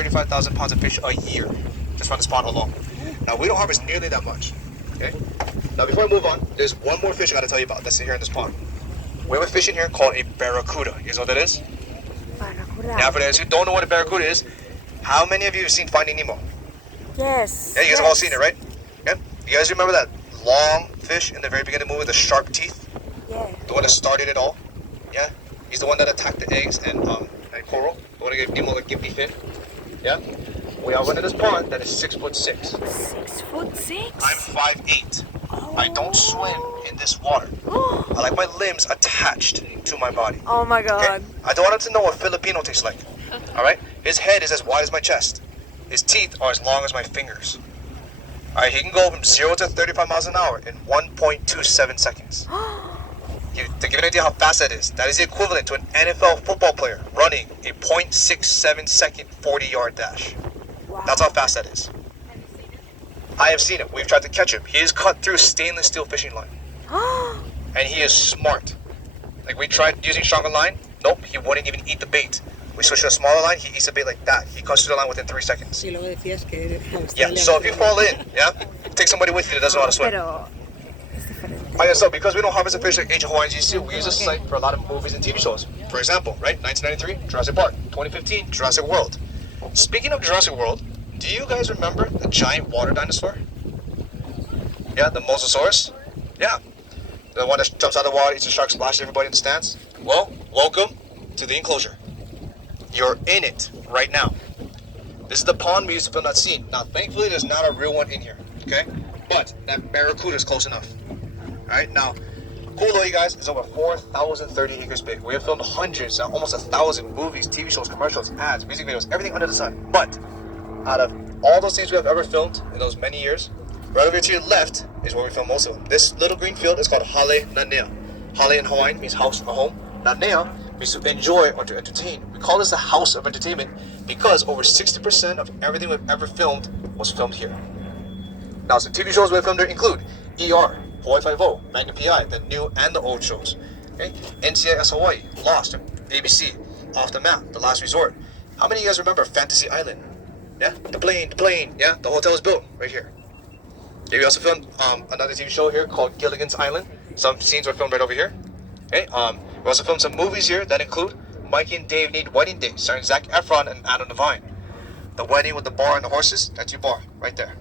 35,000 pounds of fish a year, just from the spot alone. Now, we don't harvest nearly that much, okay? Now, before I move on, there's one more fish I gotta tell you about that's here in this pond. We have a fish in here called a barracuda. You guys know what that is? Barracuda. Now, for those who don't know what a barracuda is, how many of you have seen Finding Nemo? Yes. Yeah, you guys have all seen it, right? Yeah. You guys remember that long fish in the very beginning of the movie with the sharp teeth? Yeah. The one that started it all? Yeah? He's the one that attacked the eggs and coral. The one that gave Nemo the gimpy fin. Yeah? We have one in this pond that is 6'6". 6'6"? I'm 5'8". I don't swim in this water. Oh. I like my limbs attached to my body. Oh my Okay? god. I don't want him to know what Filipino tastes like. Alright? His head is as wide as my chest. His teeth are as long as my fingers. Alright, he can go from 0 to 35 miles an hour in 1.27 seconds. To give you an idea how fast that is the equivalent to an NFL football player running a .67 second 40-yard dash. Wow. That's how fast that is. I have seen it. We've tried to catch him. He is cut through stainless steel fishing line. And he is smart. Like, we tried using stronger line. Nope, he wouldn't even eat the bait. We switched to a smaller line. He eats the bait like that. He cuts through the line within 3 seconds. Yeah, so if you fall in, yeah, take somebody with you that doesn't know how to swim. Pero es diferente. Oh yeah, so because we don't harvest the fish like Ancient Hawaiians used to, we use this site for a lot of movies and TV shows. For example, right, 1993, Jurassic Park. 2015, Jurassic World. Speaking of Jurassic World, do you guys remember the giant water dinosaur? Yeah, the Mosasaurus? Yeah. The one that jumps out of the water, eats the shark, splashes everybody in the stands? Well, welcome to the enclosure. You're in it right now. This is the pond we used to film that scene. Now, thankfully, there's not a real one in here, okay? But that barracuda is close enough. Alright, now, cool though, you guys, it's over 4,030 acres big. We have filmed hundreds, almost 1,000 movies, TV shows, commercials, ads, music videos, everything under the sun. But, out of all those things we have ever filmed in those many years, right over to your left is where we film most of them. This little green field is called Hale Nanea. Hale in Hawaiian means house or home. Nanea means to enjoy or to entertain. We call this the house of entertainment because over 60% of everything we've ever filmed was filmed here. Now, some TV shows we've filmed here include ER, Hawaii Five-0, Magnum P.I., the new and the old shows. Okay? NCIS Hawaii, Lost, ABC, Off the Map, The Last Resort. How many of you guys remember Fantasy Island? Yeah? The plane, yeah? The hotel is built right here. Yeah, we also filmed another TV show here called Gilligan's Island. Some scenes were filmed right over here. Okay? We also filmed some movies here that include Mikey and Dave Need Wedding Day, starring Zac Efron and Adam Devine. The wedding with the bar and the horses, that's your bar, right there.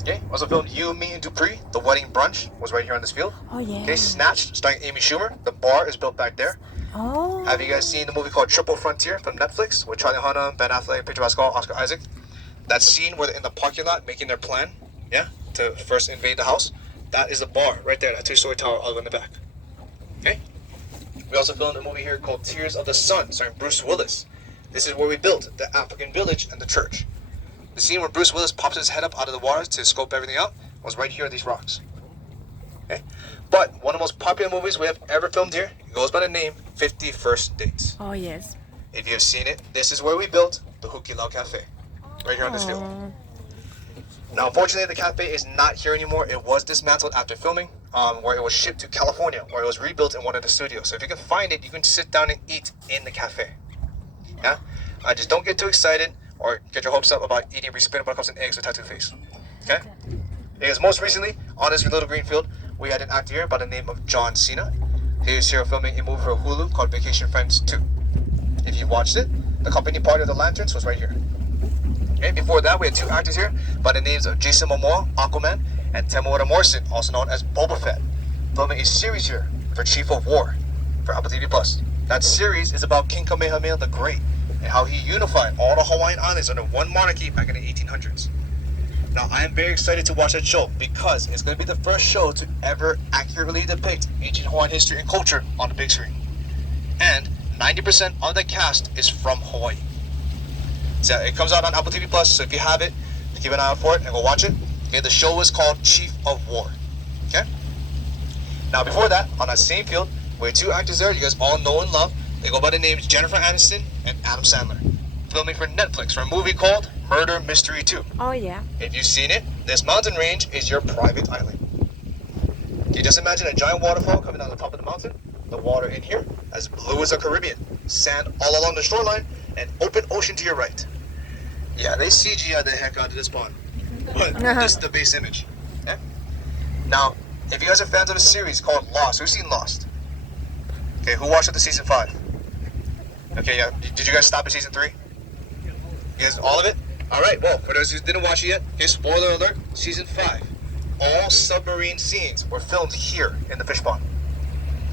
Okay, also filmed You, Me, and Dupree. The wedding brunch was right here on this field. Oh yeah. Okay, Snatched, starring Amy Schumer. The bar is built back there. Oh. Have you guys seen the movie called Triple Frontier from Netflix with Charlie Hunnam, Ben Affleck, Pedro Pascal, Oscar Isaac? That scene where they're in the parking lot making their plan, yeah, to first invade the house. That is the bar right there. That two-story tower all in the back. Okay. We also filmed a movie here called Tears of the Sun, starring Bruce Willis. This is where we built the African village and the church. The scene where Bruce Willis pops his head up out of the water to scope everything out was right here on these rocks. Okay? But one of the most popular movies we have ever filmed here, it goes by the name 50 First Dates. Oh yes. If you have seen it, this is where we built the Hukilau Cafe. Right here on this field. Oh. Now, unfortunately, the cafe is not here anymore. It was dismantled after filming, where it was shipped to California, where it was rebuilt in one of the studios. So if you can find it, you can sit down and eat in the cafe. Yeah? Just don't get too excited or get your hopes up about eating spinach buttercups and eggs with tattoo face. Okay? Because most recently, on this little green field, we had an actor here by the name of John Cena. He is here filming a movie for Hulu called Vacation Friends 2. If you watched it, the company party of the lanterns was right here. Okay, before that, we had two actors here by the names of Jason Momoa, Aquaman, and Temuera Morrison, also known as Boba Fett, filming a series here for Chief of War for Apple TV Plus. That series is about King Kamehameha the Great and how he unified all the Hawaiian Islands under one monarchy back in the 1800s. Now, I am very excited to watch that show because it's going to be the first show to ever accurately depict ancient Hawaiian history and culture on the big screen. And 90% of the cast is from Hawaii. So it comes out on Apple TV Plus, so if you have it, keep an eye out for it and go watch it. Okay, the show is called Chief of War. Okay? Now, before that, on that same field, we had two actors there you guys all know and love. They go by the names Jennifer Aniston and Adam Sandler, filming for Netflix for a movie called Murder Mystery 2. Oh yeah. If you've seen it, this mountain range is your private island. Can you just imagine a giant waterfall coming down the top of the mountain? The water in here, as blue as the Caribbean, sand all along the shoreline, and open ocean to your right. Yeah, they CGI the heck out of this pond. But this is the base image. Okay? Now, if you guys are fans of a series called Lost, who's seen Lost? Okay, who watched up to season 5? Okay, yeah. Did you guys stop at season 3? You guys, all of it? Alright, well, for those who didn't watch it yet, okay, spoiler alert, season 5. All submarine scenes were filmed here in the fish pond.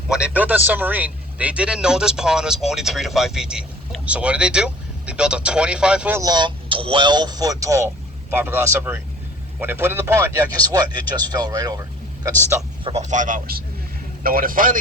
When they built that submarine, they didn't know this pond was only 3 to 5 feet deep. So what did they do? They built a 25-foot long, 12-foot tall fiberglass submarine. When they put it in the pond, yeah, guess what? It just fell right over. Got stuck for about 5 hours. Now when it finally